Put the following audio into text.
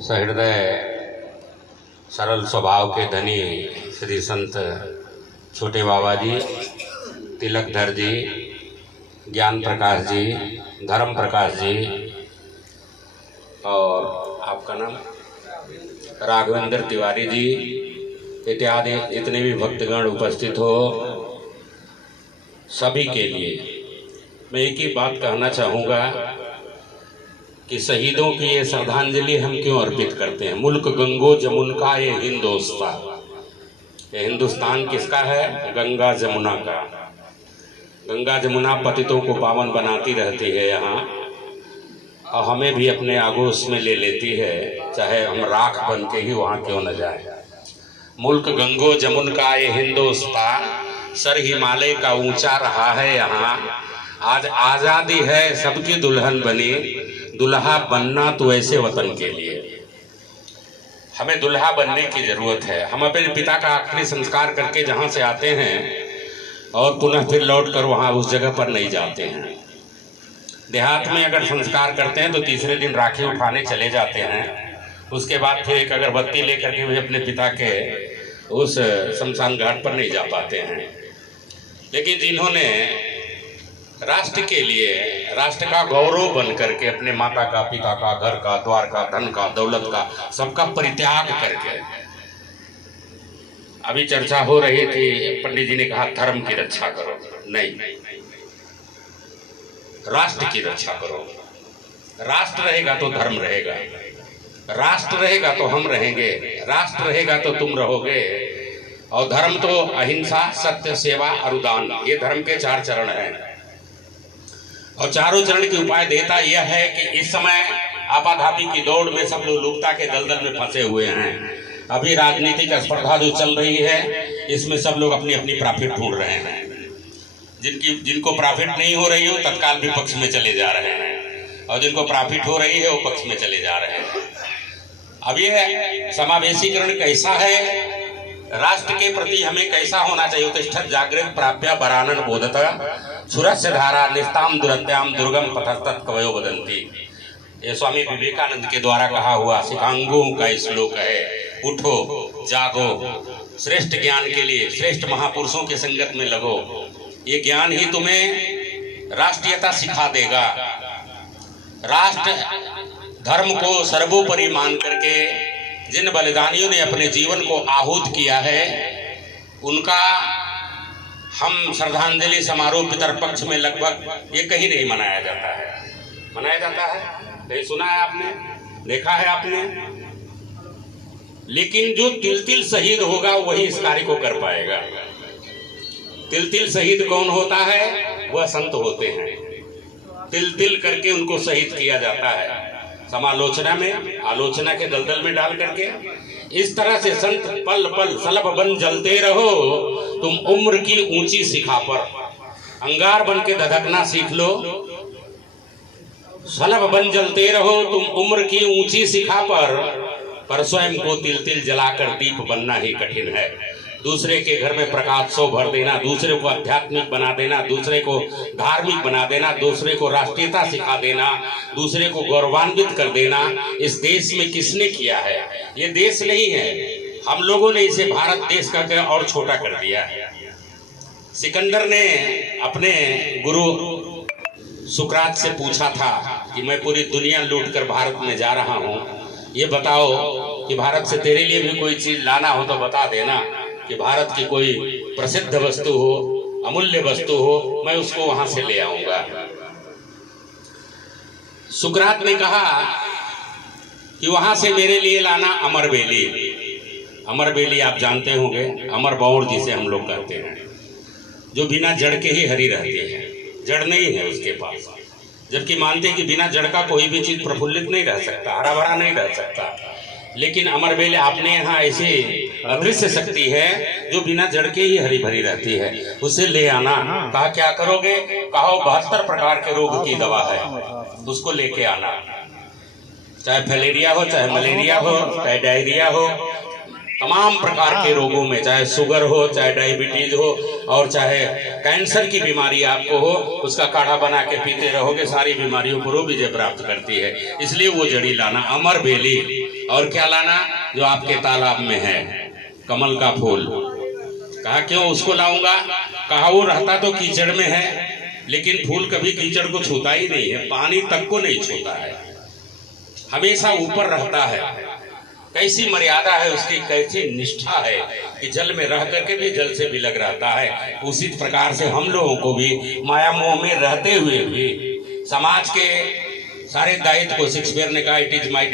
सहृदय सरल स्वभाव के धनी श्री संत छोटे बाबा जी, तिलकधर जी, ज्ञान प्रकाश जी, धर्म प्रकाश जी और आपका नाम राघवेंद्र तिवारी जी इत्यादि जितने भी भक्तगण उपस्थित हो, सभी के लिए मैं एक ही बात कहना चाहूँगा कि शहीदों की ये श्रद्धांजलि हम क्यों अर्पित करते हैं। मुल्क गंगो जमुन का ये हिंदुस्तान, ये हिंदुस्तान किसका है? गंगा जमुना का। गंगा जमुना पतितों को पावन बनाती रहती है यहाँ, और हमें भी अपने आगोश में ले लेती है, चाहे हम राख बन के ही वहाँ क्यों न जाए। मुल्क गंगो जमुन का ये हिंदुस्तान, सर हिमालय का ऊंचा रहा है यहाँ। आज आज़ादी है सबकी दुल्हन बनी, दुल्हा बनना तो ऐसे वतन के लिए। हमें दुल्हा बनने की जरूरत है। हम अपने पिता का आखिरी संस्कार करके जहाँ से आते हैं और पुनः फिर लौट कर वहाँ उस जगह पर नहीं जाते हैं। देहात में अगर संस्कार करते हैं तो तीसरे दिन राखी उठाने चले जाते हैं, उसके बाद फिर एक अगरबत्ती लेकर के भी अपने पिता के उस शमशान घाट पर नहीं जा पाते हैं। लेकिन जिन्होंने राष्ट्र के लिए, राष्ट्र का गौरव बन करके अपने माता का, पिता का, घर का, द्वार का, धन का, दौलत का, सबका परित्याग करके, अभी चर्चा हो रही थी, पंडित जी ने कहा धर्म की रक्षा करो। नहीं, राष्ट्र की रक्षा करो। राष्ट्र रहेगा तो धर्म रहेगा, राष्ट्र रहेगा तो हम रहेंगे, राष्ट्र रहेगा तो तुम रहोगे। और धर्म तो अहिंसा, सत्य, सेवा और दान, ये धर्म के 4 चरण हैं। और चारों चरण की उपाय देता यह है कि इस समय आपाधापी की दौड़ में सब लोग लुप्ता के दलदल में फंसे हुए हैं। अभी राजनीतिक स्पर्धा जो चल रही है, इसमें सब लोग अपनी अपनी प्रॉफिट ढूंढ रहे हैं। जिनको प्रॉफिट नहीं हो रही हो तत्काल विपक्ष में चले जा रहे हैं, और जिनको प्रॉफिट हो रही है वो पक्ष में चले जा रहे हैं। अब ये समावेशीकरण कैसा है, राष्ट्र के प्रति हमें कैसा होना चाहिए। तिष्ठत् जागृत प्राप्य वरानन बोधता सुरस्य धारा निस्ताम दुरत्याम दुर्गम पथस्तत् कवयो वदन्ति। ये स्वामी विवेकानंद के द्वारा कहा हुआ शिखांगों का श्लोक है। उठो, जागो, श्रेष्ठ ज्ञान के लिए श्रेष्ठ महापुरुषों के संगत में लगो। ये ज्ञान ही तुम्हें राष्ट्रीयता सिखा देगा। राष्ट्र धर्म को सर्वोपरि मान करके जिन बलिदानियों ने अपने जीवन को आहूत किया है, उनका हम श्रद्धांजलि समारोह पितरपक्ष में लगभग ये कहीं नहीं मनाया जाता है। मनाया जाता है कहीं सुना है आपने, देखा है आपने? लेकिन जो तिल तिल शहीद होगा वही इस कार्य को कर पाएगा। तिल तिल शहीद कौन होता है? वह संत होते हैं। तिल तिल करके उनको शहीद किया जाता है, समालोचना में, आलोचना के दलदल में डाल करके। इस तरह से संत पल पल सलभ बन जलते रहो, तुम उम्र की ऊंची शिखा पर। अंगार बन के धधकना सीख लो, सलभ बन जलते रहो तुम उम्र की ऊंची शिखा पर स्वयं को तिल तिल जलाकर दीप बनना ही कठिन है। दूसरे के घर में प्रकाश सो भर देना, दूसरे को आध्यात्मिक बना देना, दूसरे को धार्मिक बना देना, दूसरे को राष्ट्रीयता सिखा देना, दूसरे को गौरवान्वित कर देना, इस देश में किसने किया है? ये देश नहीं है, हम लोगों ने इसे भारत देश का क्या और छोटा कर दिया है। सिकंदर ने अपने गुरु सुकरात से पूछा था कि मैं पूरी दुनिया लूट कर भारत में जा रहा हूँ, ये बताओ कि भारत से तेरे लिए भी कोई चीज लाना हो तो बता देना, कि भारत की कोई प्रसिद्ध वस्तु हो, अमूल्य वस्तु हो, मैं उसको वहां से ले आऊंगा। सुकरात ने कहा कि वहां से मेरे लिए लाना अमरबेली। अमरबेली आप जानते होंगे, अमर बौर जिसे हम लोग कहते हैं, जो बिना जड़ के ही हरी रहती है, जड़ नहीं है उसके पास। जबकि मानते हैं कि बिना जड़ का कोई भी चीज प्रफुल्लित नहीं रह सकता, हरा भरा नहीं रह सकता। लेकिन अमरबेली आपने यहाँ ऐसी अदृश्य शक्ति है जो बिना जड़ के ही हरी भरी रहती है, उसे ले आना। कहा क्या करोगे? कहा 72 प्रकार के रोग की दवा है, उसको लेके आना। चाहे फैलेरिया हो, चाहे मलेरिया हो, चाहे डायरिया हो, तमाम प्रकार के रोगों में, चाहे शुगर हो, चाहे डायबिटीज हो, और चाहे कैंसर की बीमारी आपको हो, उसका काढ़ा बना के पीते रहोगे, सारी बीमारियों को विजय प्राप्त करती है। इसलिए वो जड़ी लाना, अमरबेली। और क्या लाना? जो आपके तालाब में है, कमल का फूल। कहा क्यों उसको लाऊंगा? कहा वो रहता तो कीचड़ में है, लेकिन फूल कभी कीचड़ को छूता ही नहीं है, पानी तक को नहीं छूता है, हमेशा ऊपर रहता है। कैसी मर्यादा है उसकी, कैसी निष्ठा है कि जल में रह करके भी जल से भी लग रहता है। उसी प्रकार से हम लोगों को भी माया मोह में रहते हुए भी समाज के सारे दायित्व को शेक्सपियर ने कहा, इट इज माई